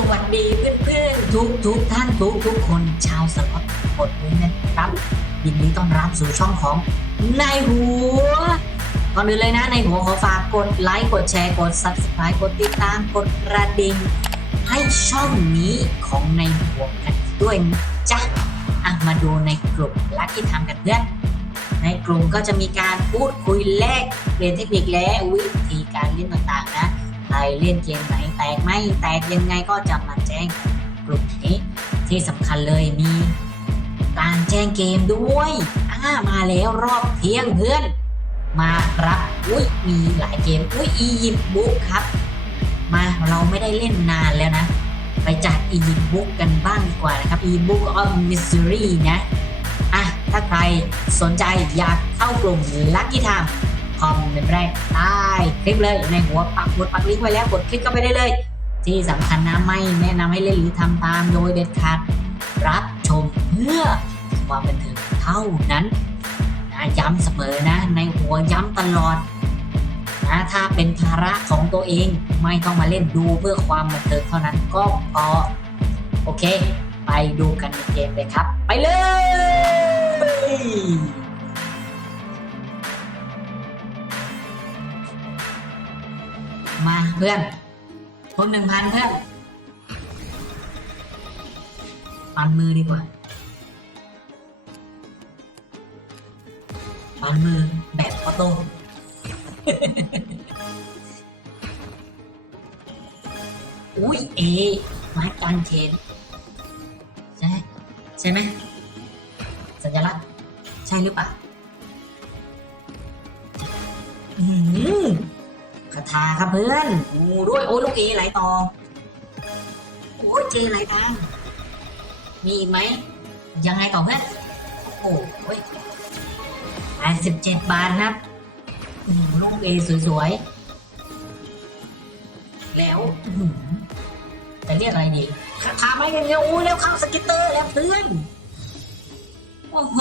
สวัสดีเพื่อนๆทุกทุกท่านทุกทุกคนชาวสล็อตกดเลยนะครับยินดีต้อนรับสู่ช่องของนายหัวก่อนอื่นเลยนะในหัวขอฝากกดไลค์กดแชร์กด subscribe กดติดตามกดกระดิ่งให้ช่องนี้ของนายหัวกันด้วยจ๊ะอะมาดูในกลุ่มลักที่ทำกันเพื่อนในกลุ่มก็จะมีการพูดคุยแลกเปลี่ยนเทคนิคและวิธีการเล่นต่างๆนะ ใครเล่นเกมไหนแตกไม่แตกยังไงก็จะมาแจ้งกลุ่มนี้ที่สำคัญเลยมีการแจ้งเกมด้วยอ่ามาแล้วรอบเที่ยงเพื่อน มาครับอุ้ยมีหลายเกมอุ้ยอียิปต์บุ๊กครับ มาเราไม่ได้เล่นนานแล้วนะ ไปจัดอียิปต์บุ๊กกันบ้างดีกว่านะครับอีบุ๊กออฟมิสซิรี่นะอะถ้าใครสนใจอยากเข้ากลุ่มลัคกี้ไทม์ คอมเป็นแรกใต้คลิปเลยในหัวปักหมุดปักลิงก์ไว้แล้วกดคลิกเข้าไปได้เลย ที่สำคัญนะไม่แนะนำให้เล่นหรือทำตามโดยเด็ดขาดรับชมเพื่อความบันเทิงเท่านั้นนะย้ำเสมอนะ ในหัวย้ำตลอดนะถ้าเป็นภาระของตัวเองไม่ต้องมาเล่นดูเพื่อความบันเทิงเท่านั้นก็พอโอเค ไปดูกันในเกมเลยครับ ไปเลย เพื่อนคนหนึ่งพันเพื่อนปันมือดีกว่าปันมือแบบออโต้อุ้ยเอไม้กางเขนใช่ใช่ไหมสัญลักษณ์ใช่หรือเปล่าอืม คาครับเพื่อนงูด้วยโอ้ลูกเอไหลต่อโอ้เจไหลทางมีอีกไหมยังไงต่อเพื่อนโอ้โหแปดสิบเจ็ดบาทครับลูกเอสวยๆ แล้วจะเรียกอะไรดีคาไม่กันเดียวโอ้แล้วเข้าสกิตเตอร์แล้วเพื่อน โอ้โห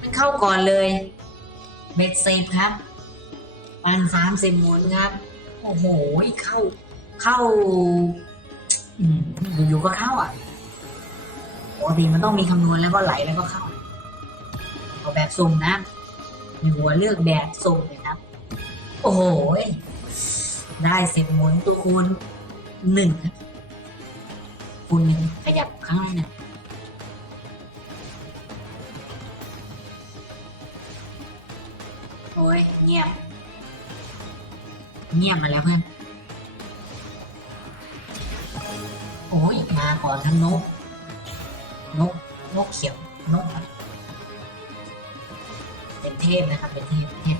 มันเข้าก่อนเลย เบ็ดเซฟครับ ปันสามสิบหมุนครับ โอ้โหเข้า เข้าอืมอยู่ๆก็เข้าอะปกติมันต้องมีคำนวณแล้วก็ไหลแล้วก็เข้าเอาแบบสุ่มนะมีหัวเลือกแบบสุ่มเลยครับ โอ้โหได้สิบหมุนตัวคูณหนึ่งครับคูณหนึ่งขยับครั้งละหนึ่งโอ้ยเงียบ เงียบมาแล้วเพื่อน โอ้ยมาก่อนทั้งนก นก นกเขียวนกเป็นเทพนะครับ เป็นเทพเทพ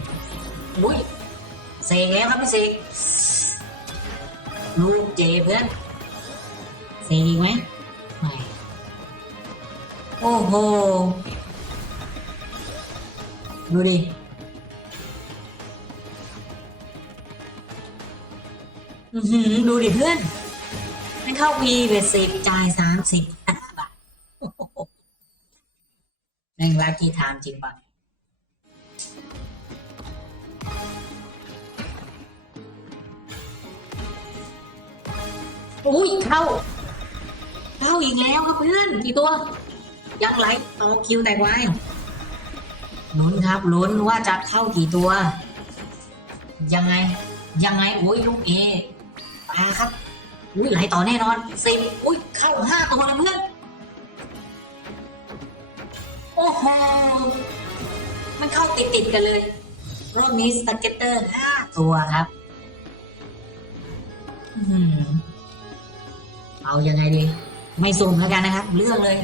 อุ้ยเสกแล้วครับพี่เสกลูกเจเพื่อนเสกอีกไหมไม่โอ้โหดูดิ ดูดิเพื่อนไม่เข้าวีเบสสิบจ่ายสามสิบห้าบาทแม่งรักกี่ไทม์จริงป่ะอุ้ยเข้า เข้าอีกแล้วครับเพื่อนกี่ตัว ยังไหลต่อคิวแตกไว้ลุ้นครับลุ้นว่าจะเข้ากี่ตัว ยังไง ยังไง โอ้ยลูกเอาครับอุ้ยไหลต่อแน่นอนสิบอุ้ยเข้าห้าตัวนะเพื่อนโอ้โหมันเข้าติดติดกันเลยรอบนี้สตาร์เกตเตอร์ห้าตัวครับอื้อหือเอายังไงดี ไม่สุ่มแล้วกันนะครับ เลือกเลย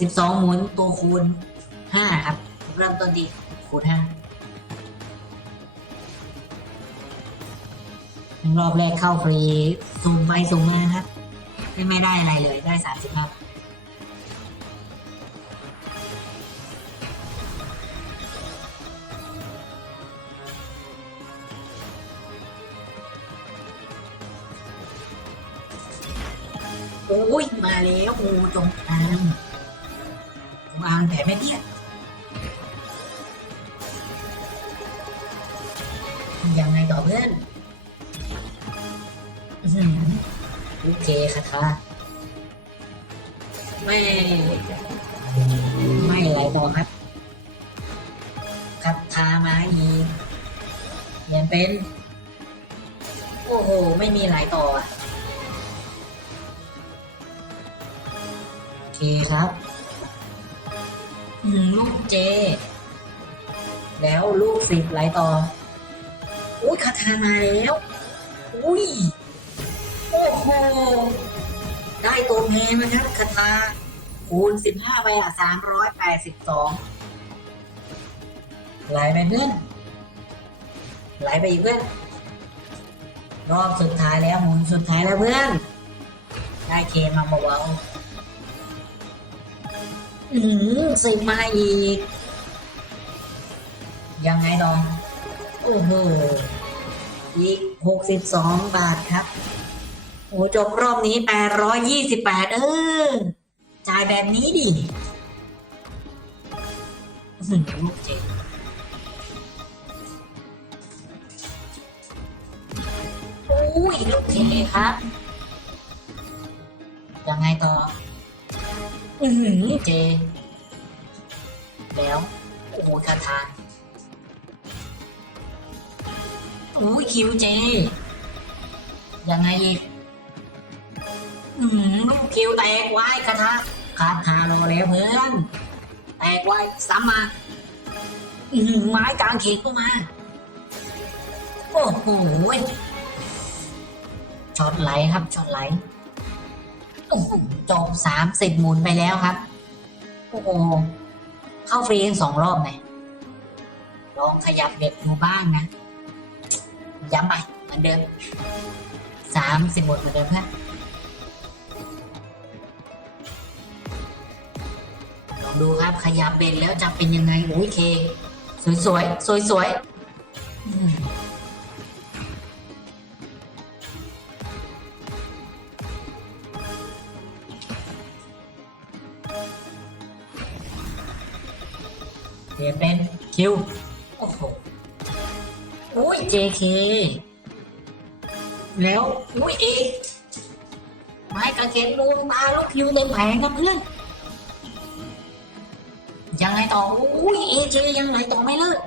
สิบสองหมุนตัวคูณห้าครับ เริ่มต้นที่คูณห้า รอบแรกเข้าฟรีซูมไปซูมมาครับ ไม่ได้อะไรเลยได้สามสิบห้าโอ้ยมาแล้วงูจงอางจงอางแต่ไม่เรียกยังไงต่อเพื่อน ลูกเจคาถาไม่ ไม่อะไรต่อครับคาถามาอีกเปลี่ยนเป็น โอ้โห ไม่มีหลายต่ออะโอเคครับลูกเจ แล้วลูกสิบไหลต่ออุ้ยคาถามาแล้ว อุ้ย โอ้โห ได้ตัวเพมาครับคาถาคูณสิบห้าไปอะสามร้อยแปดสิบสองไหลไปเพื่อนไหลไปอีกเพื่อนรอบสุดท้ายแล้วหมุนสุดท้ายแล้วเพื่อน ได้เคมาเบาๆอืมสิบมาอีก ยังไงดองโอ้โหอีกหกสิบสองบาทครับ โอ้จบรอบนี้แปดร้อยยี่สิบแปดเออ จ่ายแบบนี้ดิอื้อหือลูกเจ๋งโอ้ยลูกเจ๋งครับ ยังไงต่อ อือหือเจ แล้ว โอ้โหคาถาอุ้ยคิวเจ ยังไงอีกอืมลูก คิวแตกไว้คาถาคาถารอแล้วเพื่อนแตกไว้ซ้ำมาไม้กลางเขนก็มา โอ้โหช็อตไหลครับช็อตไหลโอ้โจบสามสิบหมุนไปแล้วครับ โอ้โหเข้าฟรีทั้งสองรอบไหมลองขยับเด็กดูบ้างนะย้ำไปเหมือนเดิมสามสิบหมดเหมือนเดิมฮะ ดูครับขยับเบ็ดแล้วจะเป็นยังไงโอ้ยเค สวยสวยสวยสวยเปลี่ยนเป็นคิว โอ้โหอุ้ย JK แล้วอุ้ยอีกไม้กระเข็นดวงตาลูกคิวเต็มแผงครับเพื่อน ยังไงต่ออุ้ย AJ ยังไงต่อไม่เลิก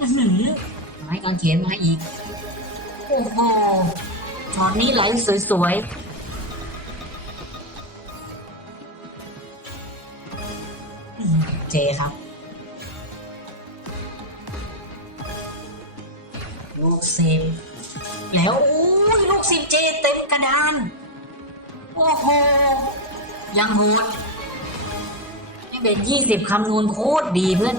อื้อหือไม้กางเขนมาอีก โอ้โหช็อตนี้ไหลสวยๆอื้อหือเจครับลูกสิบแล้วอุ้ยลูกสิบเจเต็มกระดาน โอ้โห ยังโหดนี่ เป็นยี่สิบคำนวณโคตรดีเพื่อน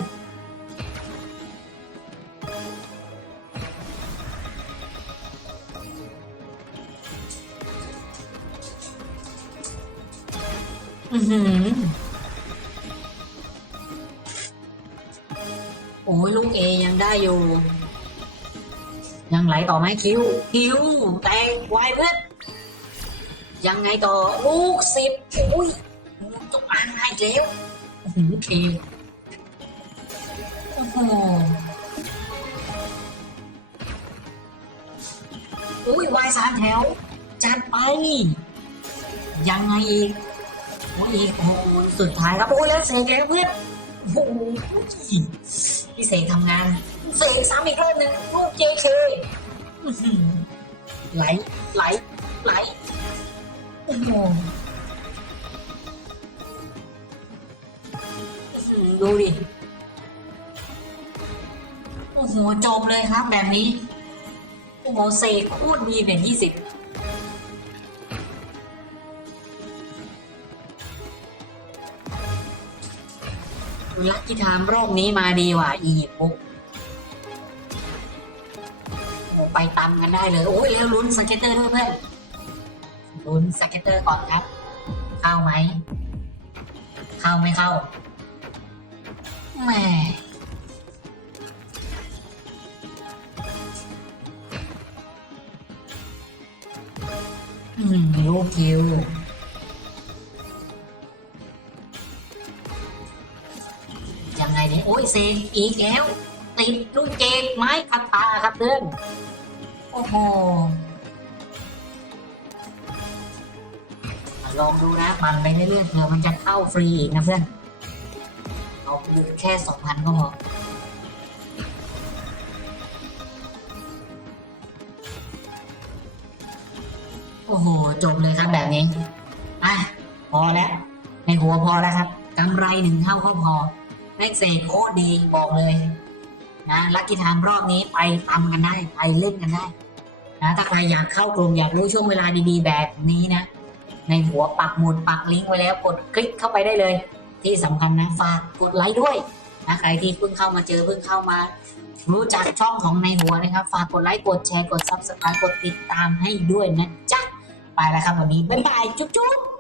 อือหือ โอ้ยลูกเอยังได้อยู่ ยังไหลต่อไหมคิว คิว แตงไวเพื่อน ยังไงต่อ ลูกสิบอุ้ยจบอ่านง่ายแล้ว โอ้โหเคโอ้โหอุ้ยวายสามแถว จัดไป ยังไงอีกโอ้ยโอ้โหสุดท้ายครับโอ้ยแล้วเสกแล้วเพื่อนโอ้โหพี่เสกทำงาน เสกซ้ำอีกรอบหนึ่งลูกเจเคอื้อหือไหลไหลไหลโอ้โห ดูดิ โอ้โห จบเลยครับแบบนี้ โอ้โหเสกโคตรดีเป็นยี่สิบลักกี้ไทม์รอบนี้มาดีว่าอียิปต์ปุ๊บโอ้ไปตำกันได้เลย โอ้ยแล้วลุ้นสเก็ตเตอร์ด้วยเพื่อนลุ้นสเก็ตเตอร์ก่อนครับ เข้าไหม เข้าไม่เข้า แหม่อืมลูกคิวยังไงเนี่ยโอ้ยเซงอีกแล้วติดลูกเกดไม้ขัดตาครับเพื่อนโอ้โหลองดูนะ มันไปเรื่อยๆเผื่อมันจะเข้าฟรีอีกนะเพื่อน เอาหยุดแค่สองพันก็พอโอ้โห จบเลยครับแบบนี้อะพอแล้ว ในหัวพอแล้วครับกำไรหนึ่งเท่าก็พอแม็กเซโคตรดีบอกเลยนะลักกี้ไทม์รอบนี้ไปตำกันได้ ไปเล่นกันได้นะถ้าใครอยากเข้ากลุ่มอยากรู้ช่วงเวลาดีๆแบบนี้นะ ในหัวปักหมุดปักลิงก์ไว้แล้วกดคลิกเข้าไปได้เลย ที่สำคัญนะฝากกดไลค์ด้วยนะใครที่เพิ่งเข้ามาเจอเพิ่งเข้ามา รู้จักช่องของในหัวนะครับ ฝากกดไลค์กดแชร์กดซับสไครต์กดติดตามให้ด้วยนะจ๊ะไปแล้วครับวันนี้บ๊ายบายจุ๊บ